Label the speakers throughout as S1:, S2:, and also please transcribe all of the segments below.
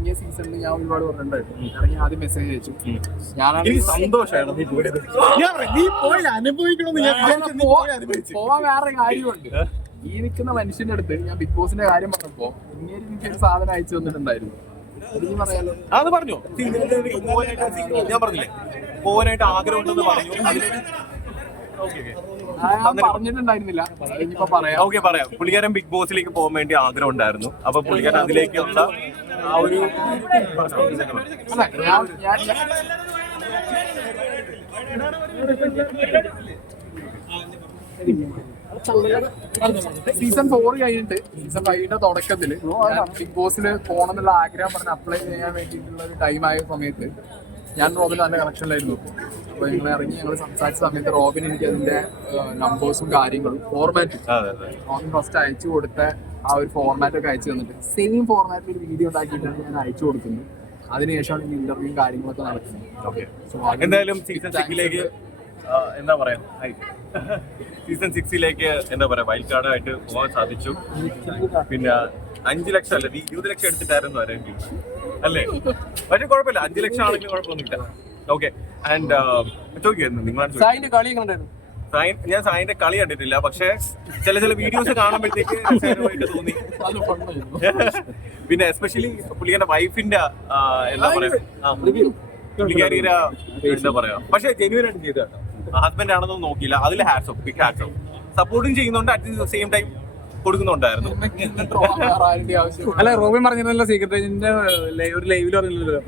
S1: ഇറങ്ങിയ സീസണിൽ ഞാൻ ഒരുപാട് പറഞ്ഞിട്ടുണ്ടായിരുന്നു ഇറങ്ങി ആദ്യം മെസ്സേജ് അയച്ചു. ഞാനാണ്
S2: എനിക്ക് സന്തോഷമാണ് നീ പോയത്. ഞാൻ പറയാം, നീ പോയി അനുഭവിക്കണമെന്ന് ഞാൻ
S1: പോവാൻ വേറെ കാര്യമുണ്ട്. ഈ നിൽക്കുന്ന മനുഷ്യന്റെ അടുത്ത് ഞാൻ ബിഗ് ബോസിന്റെ കാര്യം പറഞ്ഞപ്പോ ഇങ്ങനെ എനിക്കൊരു സാധനം അയച്ചു തന്നിട്ടുണ്ടായിരുന്നു. അത്
S2: പറഞ്ഞു. ഞാൻ പറഞ്ഞില്ലേ? പോകാനായിട്ട് ആഗ്രഹം ഉണ്ടെന്ന് പറഞ്ഞു
S1: പറഞ്ഞിട്ടുണ്ടായിരുന്നില്ല. ഇനിയിപ്പോ പറയാം.
S2: ഓക്കെ പറയാം. പുള്ളിക്കാരൻ ബിഗ് ബോസിലേക്ക് പോകാൻ വേണ്ടി ആഗ്രഹം ഉണ്ടായിരുന്നു അപ്പൊ പുള്ളിക്കാരൻ അതിലേക്കുള്ള ആ ഒരു
S1: സീസൺ ഫോർ കഴിഞ്ഞിട്ട് സീസൺ ഫൈവിന്റെ തുടക്കത്തിൽ ബിഗ് ബോസിൽ പോകണം എന്നുള്ള ആഗ്രഹം പറഞ്ഞ് അപ്ലൈ ചെയ്യാൻ വേണ്ടിയിട്ടുള്ള ഒരു ടൈം ആയ സമയത്ത് ഞാൻ റോബിൻ നല്ല കണക്ഷനിലായിരുന്നു അപ്പൊ ഞങ്ങൾ ഇറങ്ങി ഞങ്ങൾ സംസാരിച്ച സമയത്ത് റോബിൻ എനിക്ക് അതിന്റെ നമ്പേഴ്സും കാര്യങ്ങളും ഫോർമാറ്റും
S2: അതെ അതെ.
S1: റോബിൻ ഫസ്റ്റ് അയച്ചു കൊടുത്ത ആ ഒരു ഫോർമാറ്റ് ഒക്കെ അയച്ചു തന്നിട്ട്. സെയിം ഫോർമാറ്റിൽ ഒരു വീഡിയോ ഉണ്ടാക്കിയിട്ടാണ് ഞാൻ അയച്ചു കൊടുക്കുന്നത്. അതിനുശേഷമാണ് ഈ ഇന്റർവ്യൂ കാര്യങ്ങളൊക്കെ നടക്കുന്നത്.
S2: എന്തായാലും സീസൺ സിക്സിലേക്ക് എന്താ പറയാ? സീസൺ സിക്സിലേക്ക് എന്താ പറയാ വൈൽഡ് കാർഡായിട്ട് പോകാൻ സാധിച്ചു. പിന്നെ അഞ്ചു ലക്ഷം അല്ല നീ ഇരുപത് ലക്ഷം എടുത്തിട്ടായിരുന്നു ആരെങ്കിലും അല്ലേ? പക്ഷെ കുഴപ്പമില്ല അഞ്ചു ലക്ഷം ആണെങ്കിലും കുഴപ്പമൊന്നുമില്ല. ഓക്കെ ആൻഡ് ചോദിക്കായിരുന്നു നിങ്ങളാണ്
S3: കളി എങ്ങനെ
S2: സായിൻ ഞാൻ സായിന്റെ കളി കണ്ടിട്ടില്ല പക്ഷെ ചില ചില വീഡിയോസ് കാണുമ്പോഴത്തേക്ക് രസകരമായിട്ട് തോന്നി. പിന്നെ എസ്പെഷ്യലി പുള്ളിയുടെ വൈഫിന്റെ എന്താ പറയാ? പുള്ളിക്കാരിയുടെ എന്താ പറയാ? പക്ഷെ ജെന്യൂൻ ആയിട്ട് ചെയ്ത ഹസ്ബൻഡ് ആണെന്നൊന്നും നോക്കിയില്ല. അതിൽ hats off big hats off സപ്പോർട്ടും ചെയ്യുന്നുണ്ട് അറ്റ് ദി സെയിം ടൈം കൊടുക്കുന്നുണ്ടായിരുന്നു.
S3: അല്ല റോബിൻ പറഞ്ഞിരുന്നല്ലോ സീക്രട്ടിന്റെ ഒരു ലൈവിൽ പറഞ്ഞില്ലല്ലോ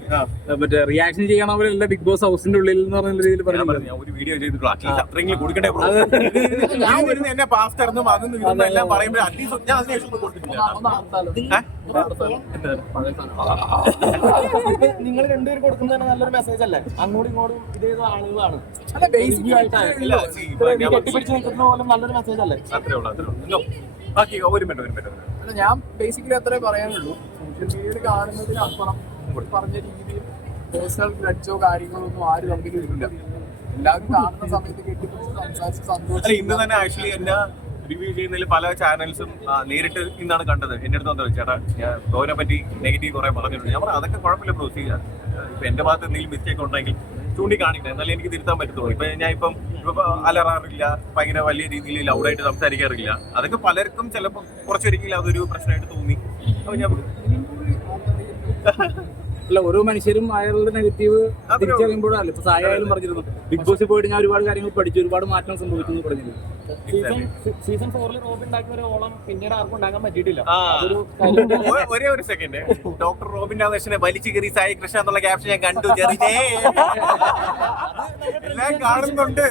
S3: മറ്റേ റിയാക്ഷൻ ചെയ്യണ പോലെ എല്ലാ ബിഗ് ബോസ് ഹൗസിന്റെ ഉള്ളിൽ എന്ന് പറഞ്ഞ രീതിയിൽ
S2: ഞാൻ
S3: പറഞ്ഞു
S2: ഒരു വീഡിയോ ചെയ്തിട്ടുള്ളൂ. അറ്റ്ലീസ്റ്റ് അത്രയെങ്കിലും കൊടുക്കണ്ടേ ബ്രോ ഞാൻ വരുന്ന എന്നെ പാസ്റ്റ് ഇറന്നും അതൊന്നും ഇതൊന്നും എല്ലാം പറയുമ്പോൾ അറ്റ്ലീസ്റ്റ് ഞാൻ അതിനുശേഷം ഒന്നും കൊടുത്തിട്ടില്ല.
S4: നിങ്ങൾ രണ്ടുപേരും കൊടുക്കുന്നത് നല്ലൊരു മെസ്സേജ് അല്ലേ? അങ്ങോട്ടും ഇങ്ങോട്ടും ഇതേ ആളുകളാണ്.
S2: ഇപ്പൊ ഞാൻ
S4: കെട്ടിപ്പിടിച്ച് നിൽക്കുന്ന പോലും നല്ലൊരു മെസ്സേജ് അല്ലേ?
S2: അത്രേ ഉള്ളൂ അത്രേ ഉള്ളൂ. ബാക്കി ഒരു മിനിറ്റ് ഒരു മിനിറ്റ്
S1: അല്ല ഞാൻ ബേസിക്കലി അത്രേ പറയാനുള്ളൂ. സോഷ്യൽ മീഡിയയിൽ കാണുന്നതിന് അപ്പുറം പറഞ്ഞ രീതിയിൽ പേഴ്സണൽ ഗ്രഡ്ജോ കാര്യങ്ങളോ ഒന്നും ആരും തമ്മിൽ ഇല്ല എല്ലാവരും കാണുന്ന സമയത്ത് കെട്ടിപ്പിടിച്ച് സംസാരിച്ച് സന്തോഷം
S2: ഇന്ന് തന്നെ ആക്ച്വലി എന്നെ റിവ്യൂ ചെയ്യുന്നതിൽ പല ചാനൽസും നേരിട്ട് ഇന്നാണ് കണ്ടത്. എന്റെ അടുത്ത് വന്നത് ചേട്ടാ ഞാൻ ഗോവിനെ പറ്റി നെഗറ്റീവ് കുറെ പറഞ്ഞിട്ടുണ്ട്. ഞാൻ പറഞ്ഞു അതൊക്കെ കുഴപ്പമില്ല ബ്രോ ചെയ്യാം ഇപ്പൊ എന്റെ ഭാഗത്ത് എന്തെങ്കിലും മിസ്റ്റേക്ക് ഉണ്ടെങ്കിൽ ചൂണ്ടിക്കാണിക്കണം എന്നാലേ എനിക്ക് തിരുത്താൻ പറ്റത്തുള്ളൂ. ഇപ്പൊ ഞാൻ ഇപ്പം ഇപ്പൊ അലറാറില്ല ഭയങ്കര വലിയ രീതിയിൽ ലൗഡായിട്ട് സംസാരിക്കാറില്ല. അതൊക്കെ പലർക്കും ചിലപ്പോൾ കുറച്ചൊരിക്കലും അതൊരു പ്രശ്നമായിട്ട് തോന്നി. അപ്പൊ ഞാൻ
S3: അല്ല ഓരോ മനുഷ്യരും അയാളുടെ നെഗറ്റീവ് തിരിച്ചറിയുമ്പോഴല്ല? ഇപ്പൊ സായ ആയാലും പറഞ്ഞിരുന്നു. ബിഗ് ബോസിൽ പോയിട്ട് ഞാൻ ഒരുപാട് കാര്യങ്ങൾ പഠിച്ചു ഒരുപാട് മാറ്റം സംഭവിച്ചു എന്ന് പറഞ്ഞിരുന്നു
S4: സീസൺ സീസൺ ഫോറിൽ റോബിൻ ഉണ്ടാക്കിയ ഒരു ഓളം പിന്നീട് ആർക്കും ഉണ്ടാക്കാൻ പറ്റിയിട്ടില്ല.
S2: ഒരേ ഒരു സെക്കൻഡ് ഡോക്ടർ വലിച്ചു കയറി സായി കൃഷ്ണ എന്നുള്ള ക്യാപ്ഷൻ ഞാൻ കണ്ടു ചെറിയേ എല്ലാം കാണുന്നുണ്ട്.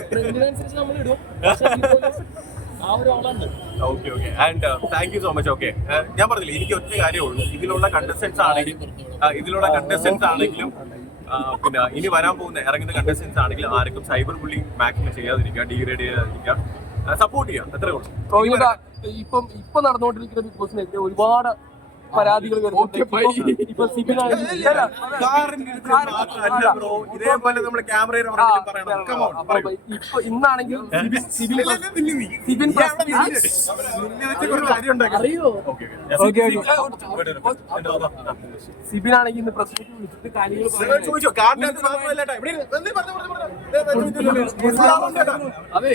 S2: Okay okay and thank you so much okay ഞാൻ പറഞ്ഞില്ല എനിക്ക് ഒറ്റ കാര്യമേ ഉള്ളൂ ഇതിലുള്ള കണ്ടസ്റ്റൻസ് ആണെങ്കിലും ഇതിലുള്ള കണ്ടസ്റ്റൻസ് ആണെങ്കിലും പിന്നെ ഇനി വരാൻ പോകുന്ന ഇറങ്ങുന്ന കണ്ടസ്റ്റൻസ് ആണെങ്കിലും ആർക്കും സൈബർ ബുള്ളിങ് മാക്സിമം ചെയ്യാതിരിക്കുക ഡീഗ്രേഡ് ചെയ്യാതിരിക്കുക. സപ്പോർട്ട് ചെയ്യുക അത്രേ ഉള്ളൂ.
S5: ഇപ്പം ഇപ്പൊ നടന്നുകൊണ്ടിരിക്കുന്ന ബിഗ് ബോസിനെതിരെ ഒരുപാട് പരാതികൾ. ഇപ്പൊ- ഇന്നാണെങ്കിൽ സിബിൻ അറിയോ. സിബിൻ ആണെങ്കിൽ ഇന്ന് പ്രശ്നത്തിൽ മീറ്റ് വിളിച്ചിട്ട് കാര്യങ്ങൾ.
S1: അതെ.